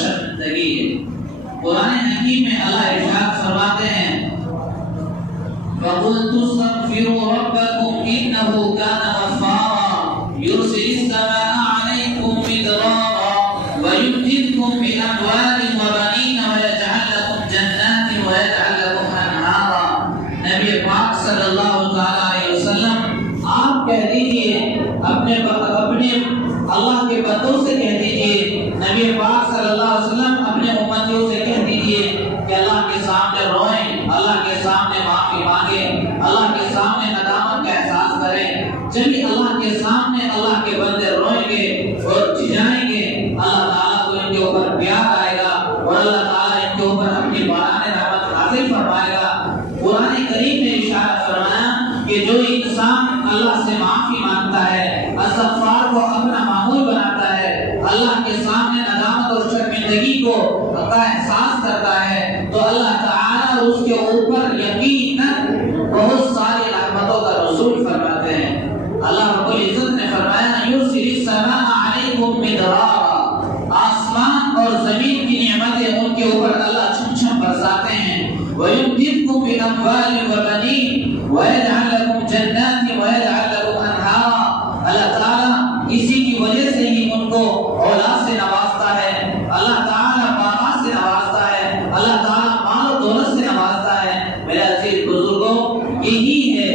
شرمندگی ہے۔ قرآن حکیم میں اللہ ارشاد فرماتے ہیں وَقُلْتُ اسْتَغْفِرُوا رَبَّكُمْ إِنَّهُ كَانَ غَفَّارًا يُرْسِلِ السَّمَاءَ عَلَيْكُمْ مِدْرَارًا وَيُمْدِدْكُمْ بِأَمْوَالٍ وَبَنِينَ وَيَجْعَلْ لَكُمْ جَنَّاتٍ وَيَجْعَلْ لَكُمْ أَنْهَارًا۔ نبی پاک صلی اللہ علیہ وسلم آپ کہہ دیجئے اپنے اللہ کے بندوں سے کہہ دیجئے، نبی پاک صلی اللہ علیہ وسلم اپنے امتیوں سے کہہ دیجئے کہ اللہ کے سامنے روئیں، اللہ کے سامنے معافی مانگیں، اللہ کے سامنے ندامت کا احساس کریں۔ جب اللہ کے سامنے اللہ کے بندے روئیں گے اور جھجائیں گے، اللہ تعالیٰ کو ان کے اوپر پیار آئے گا اور اللہ تعالیٰ ان کے اوپر اپنی باران رحمت نازل فرمائے گا۔ قرآن کریم نے اشارہ فرمایا کہ جو انسان اللہ سے معافی مانگتا ہے، استغفار کو اپنا معمول بناتا ہے، اللہ کے سامنے ندامت اور شرمندگی کو کا احساس کرتا ہے، تو اللہ تعالیٰ اس کے اوپر یقیناً بہت ساری رحمتوں کا نزول فرماتے ہیں۔ اللہ رب العزت نے فرمایا یرسل السماء علیکم مدرارا، آسمان اور زمین کی نعمتیں ان کے اوپر اللہ چھم چھم برساتے ہیں۔ وَيُمْدِدْكُمْ بِأَمْوَالٍ وَبَنِينَ وَيَجْعَلْ لَكُمْ جَنَّاتٍ وَيَجْعَلْ لَكُمْ أَنْهَارًا۔ اللہ تعالیٰ اسی کی وجہ سے ہی ان کو اولاد سے نوازتا ہے، اللہ تعالیٰ باغات سے نوازتا ہے، اللہ تعالیٰ مال و دولت سے نوازتا ہے۔ میرے عزیز بزرگوں، یہی ہے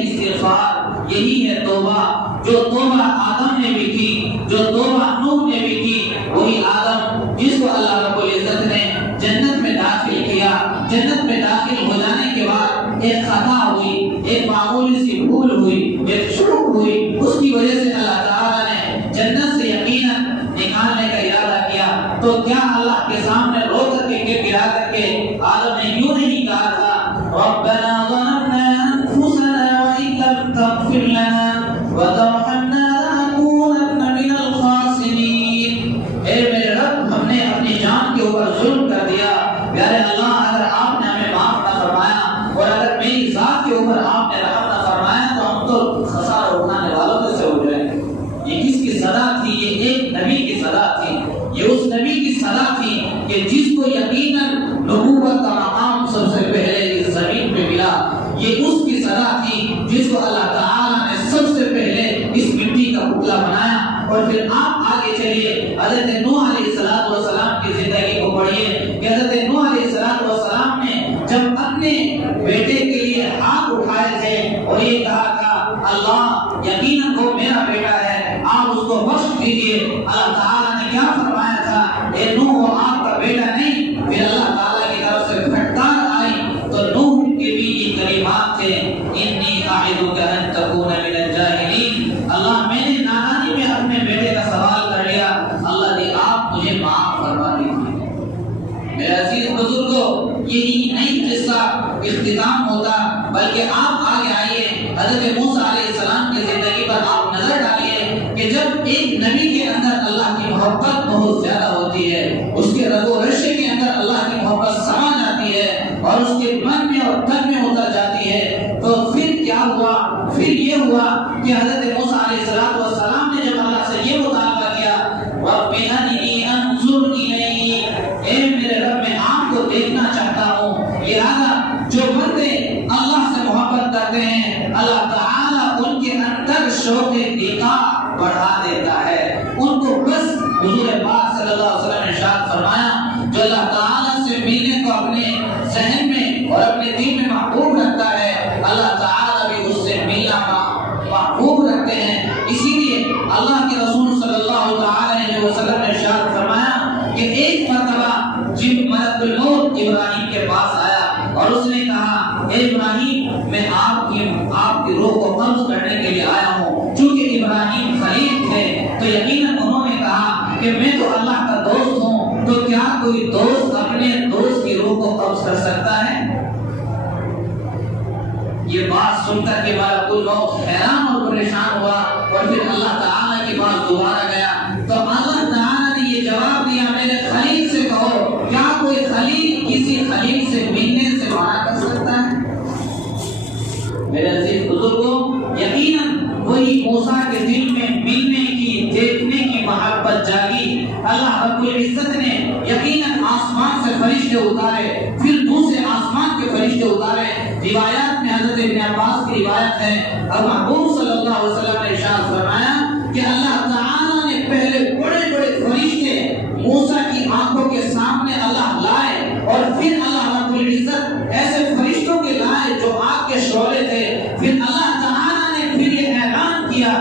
استغفار، یہی ہے توبہ۔ جو توبہ آدم نے بھی کی، جو توبہ نوح نے بھی کی، وہی آدم جس کو اللہ رب العزت نے جنت میں داخل کیا، جنت میں داخل ہو جانے کے بعد ایک خطا ہوئی، ایک معمولی سی بھول ہوئی، ایک چوک ہوئی، اس کی وجہ سے اللہ تعالیٰ نے جنت سے یقیناً نکالنے کا ارادہ کیا۔ تو کیا اللہ کے سامنے رو کر کے گرا کر کے آدم نے یوں نہیں کہا تھا ربنا ظلمنا انفسنا وان لم تغفر لنا وترحمنا لنكونن من الخاسرین؟ اے میرے رب، ہم نے اپنی جان کے اوپر ظلم کر دیا، پیارے اللہ اگر آپ نے ہمیں معاف نہ فرمایا اور اگر میری ذات کے اوپر آپ نے رحم نہ فرمایا تو ہم تو خسارہ اٹھانے والوں میں سے ہو جائیں گے۔ یہ کس کی صدا تھی؟ یہ ایک نبی کی صدا تھی، یہ اس نبی کی صدا تھی کہ جس کو یقیناً نبوت کا مقام سب سے پہلے اس زمین پہ ملا، یہ اس کی صدا تھی جس کو اللہ تعالیٰ نے سب سے پہلے اس مٹی کا پتلا بنایا۔ اور پھر آپ آگے چلیے، حضرت نوح علیہ السلام کی زندگی کو پڑھیے کہ حضرت نوح علیہ السلام نے جب اپنے بیٹے کے لیے ہاتھ اٹھائے تھے اور یہ کہا تھا اللہ یقیناً وہ میرا بیٹا ہے، آپ اس کو بخش دیجئے، اللہ تعالیٰ نے کیا فرمایا تھا؟ اے نوح وہ آپ کا بیٹا نہیں۔ پھر اللہ تعالیٰ کی طرف سے پھٹکار آئی تو نوح کے بھی یہ کلمات تھے انی اعظک ان تکون من الجاہلین، اللہ میں نے نادانی میں اپنے بیٹے کا سوال کر لیا، اللہ نے آپ مجھے معاف فرما دیجیے۔ میرے عزیز بزرگوں، یہی نہیں قصہ اختتام ہوتا، بلکہ آپ آگے آئیے حضرت موسیٰ علیہ السلام کی زندگی پر آپ نظر ڈالیے کہ جب ایک نبی کے اندر اللہ کی محبت بہت زیادہ ہوتی ہے، اس کے رگ و رشے کے اندر اللہ کی محبت سما جاتی ہے اور اس کے من میں اور تن میں اتر جاتی ہے، تو پھر کیا ہوا؟ پھر یہ ہوا کہ حضرت موسیٰ علیہ السلام نے جب اللہ سے یہ مطالبہ کیا رب ارنی انظر الیک، اے میرے رب میں آپ کو دیکھنا چاہتا ہوں۔ لہذا جو بندے اللہ سے محبت کرتے ہیں، اللہ تعالیٰ ان کے اندر شوق لقاء بڑھا دیتا ہے، ان کو بس حضور پاک صلی اللہ علیہ وسلم نے ارشاد فرمایا جو اللہ تعالیٰ سے ملنے کو اپنے ذہن میں اور اپنے دل میں محبوب رکھتا ہے، اللہ تعالیٰ بھی اس سے ملنا محبوب رکھتے ہیں۔ اسی لیے اللہ کے رسول صلی اللہ علیہ وسلم نے ارشاد فرمایا کہ ایک مرتبہ جب ملک الموت ابراہیم کے پاس آیا اور اس نے کہا اے ابراہیم میں آپ کی روح کو قبض کرنے کے لیے آیا ہوں، چونکہ ابراہیم خلیل تھے تو یقیناً انہوں نے کہا کہ میں تو اللہ کا دوست ہوں، تو کیا کوئی دوست اپنے دوست کی روح کو قبض کر سکتا ہے؟ یہ بات سن کر کے ملک الموت حیران اور پریشان ہوا اور پھر اللہ تعالیٰ کے پاس دوبارہ گیا تو اللہ تعالیٰ نے یہ جواب دیا میرے خلیل سے کہو کیا کوئی خلیل کسی خلیل سے ملنے سے منع کر سکتا ہے؟ میرے عزیز بزرگوں، یقیناً وہی موسیٰ کے دل میں ملنے کی، دیکھنے کی محبت جاگی۔ اللہ رب العزت آسمان سے فرشتے اتارے، پھر دوسرے آسمان کے فرشتے اتارے۔ روایات میں حضرت ابن عباس کی روایت ہے، اور محبوب صلی اللہ علیہ وسلم نے ارشاد فرمایا کہ اللہ تعالیٰ نے پہلے بڑے بڑے فرشتے موسیٰ کی آنکھوں کے سامنے اللہ لائے، اور پھر اللہ رب العزت ایسے فرشتوں کے لائے جو آگ کے شعلے تھے۔ پھر اللہ تعالیٰ نے پھر یہ اعلان کیا،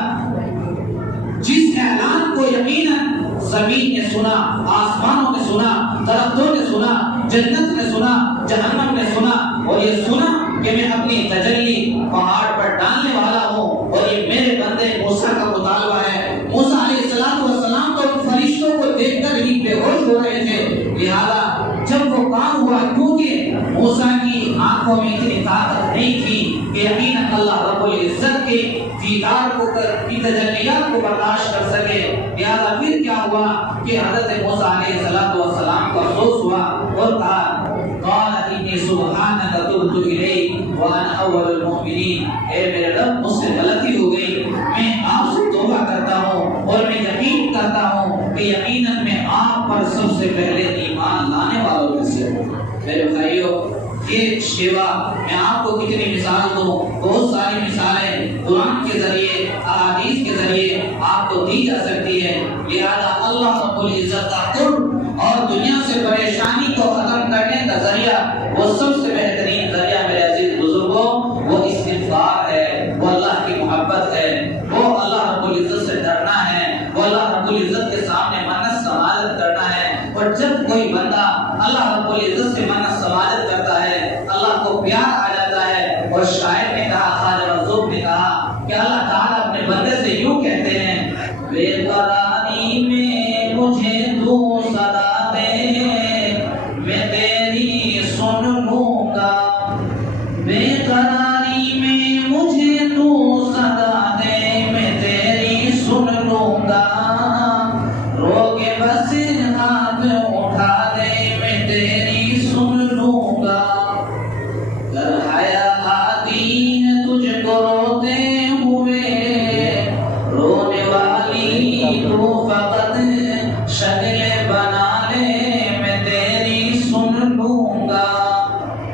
جس اعلان کو یقیناً زمین نے سنا، آسمانوں نے سنا، درختوں نے سنا، جنت نے سنا، جہنم نے سنا، اور یہ سنا کہ میں اپنی تجلی پہاڑ پر ڈالنے والا ہوں، اور یہ میرے بندے موسیٰ کا مطالبہ ہے۔ موسیٰ علیہ السلام تو ان فرشتوں کو دیکھ کر ہی بے ہوش ہو رہے تھے، لہذا جب وہ کام ہوا، کیونکہ موسیٰ کی آنکھوں میں اتنی طاقت نہیں تھی کہ یقیناً اللہ رب العزت کے دیدار کو کی تجلیات کو برداشت کر سکے، لہذا پھر کیا ہوا کہ حضرت موسیٰ علیہ السلام کو افسوس ہوا اور کہا قال انی سبحانک تبت الیک وانا اول المؤمنین، اے میرے رب مجھ سے غلطی ہو گئی، میں آپ سے توبہ کرتا ہوں اور میں یقین کرتا ہوں کہ یقیناً میں آپ پر سب سے پہلے ایمان لانے والوں میں سے ہوں۔ میرے بھائیو، یہ شیوا میں آپ کو کتنی مثال دوں، بہت ساری مثالیں قرآن کے ذریعے، احادیث کے ذریعے آپ کو دی جا سکتی ہے، لہذا اللہ رب العزت کا قرب اور دنیا سے پریشانی کو ختم کرنے کا ذریعہ، وہ سب سے بہترین ذریعہ میرے عزیز بزرگوں، وہ استغفار ہے، وہ اللہ کی محبت ہے، وہ اللہ رب العزت سے ڈرنا ہے، وہ اللہ رب العزت کے سامنے منت سماجت کرنا ہے۔ اور جب کوئی بندہ اللہ رب العزت سے منت سماجت کرتا ہے، اللہ کو پیار آ جاتا ہے، اور شاعر نے کہا، خواجہ مرزوق نے کہا کہ اللہ تعالیٰ اپنے بندے سے یوں کہتے ہیں، بے قراری میں مجھے تو صدا دے، میں تیری سن لوں گا، بے قراری میں مجھے تو صدا دے، میں تیری سن لوں گا، رو کے بس ہاتھ اٹھا دے، میں تیری سن لوں گا، گر حیا آتی ہے تجھ کو روتے ہوئے، رونے والی تو فقط شکل بنا لے، میں تیری سن لوں گا۔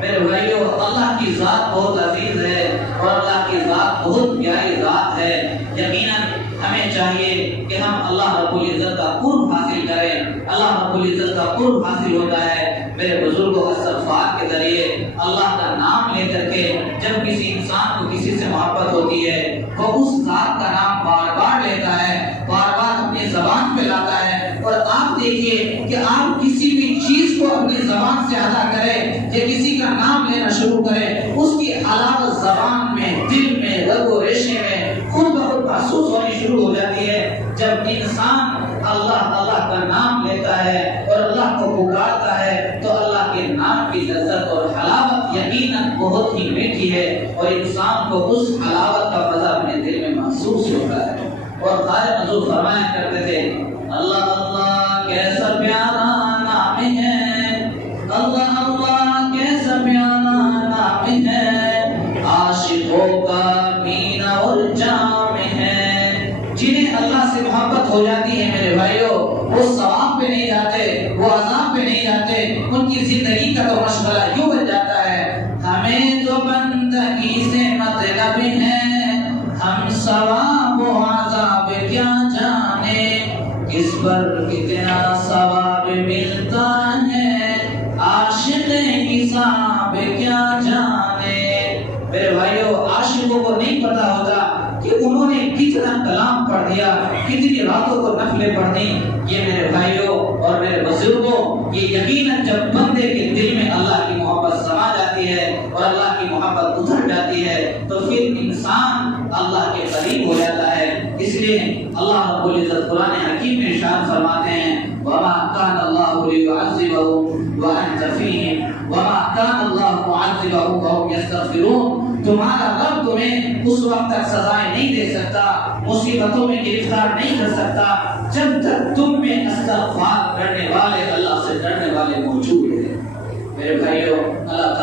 میرے بھائیو، اللہ کی ذات بہت عزیز ہے، اور اللہ کی ذات بہت پیاری ذات ہے۔ یقیناً ہمیں چاہیے کہ ہم اللہ رب العزت کا قرب حاصل کریں۔ اللہ رب العزت کا قرب حاصل ہوتا ہے میرے بزرگوں استغفار کے ذریعے، اللہ کا نام لے کر کے۔ جب کسی انسان کو کسی سے محبت ہوتی ہے، وہ اس ذات کا نام بار بار لیتا ہے، بار بار اپنی زبان پہ لاتا ہے۔ اور آپ دیکھیے کہ آپ کسی بھی چیز کو اپنی زبان سے ادا کریں یا کسی کا نام لینا شروع کریں، اس کی علامت زبان میں، دل میں، رگ و ریشے میں خود بخود محسوس ہونی شروع ہو جاتی ہے۔ جب انسان اللہ کا نام لیتا ہے اور اللہ کو پکارتا ہے، تو اللہ کے نام کی لذت اور حلاوت یقیناً بہت ہی میٹھی ہے، اور انسان کو اس حلاوت کا مزہ اپنے دل میں محسوس ہوتا ہے۔ اور خواجہ منظور فرمایا کرتے تھے، اللہ اللہ کیسا پیارا نام ہے، اللہ اللہ کیسا پیارا نام ہے، عاشقوں کا پینا اور جام ہے۔ جنہیں اللہ سے محبت ہو جاتی ہے میرے بھائیو، وہ ثواب پہ نہیں جاتے، وہ عذاب پہ نہیں جاتے، ان کی زندگی کا تو مشغلہ یوں بن جاتا ہے، ہمیں تو بندگی سے مطلب ہے، ہم ثواب و عذاب کیا جانے، کس پر کتنا ثواب ملتا ہے، عاشق حساب کیا جانے۔ میرے بھائیو، عاشقوں کو نہیں پتا ہوتا کہ انہوں نے کتنا کلام پڑھ دیا، کتنی راتوں کو نفلیں پڑھ دی۔ یہ میرے بھائیوں اور میرے بزرگوں، یہ یقیناً جب بندے کے دل میں اللہ کی محبت سما جاتی ہے اور اللہ کی محبت اتر جاتی ہے، تو پھر انسان اللہ کے قریب ہو جاتا ہے۔ اس لیے اللہ رب العزت قرآن حکیم میں ارشاد فرماتے ہیں، وَمَا كَانَ اللَّهُ لِيُعَذِّبَهُمْ وَأَنْتَ فِيهِمْ وَمَا كَانَ اللَّهُ مُعَذِّبَهُمْ وَهُمْ يَسْتَغْفِرُونَ۔ تمہارا رب تمہیں اس وقت تک سزائیں نہیں دے سکتا، مصیبتوں میں گرفتار نہیں کر سکتا، جب تک تم میں استغفار کرنے والے، اللہ سے ڈرنے والے موجود ہیں۔ میرے بھائیوں، اللہ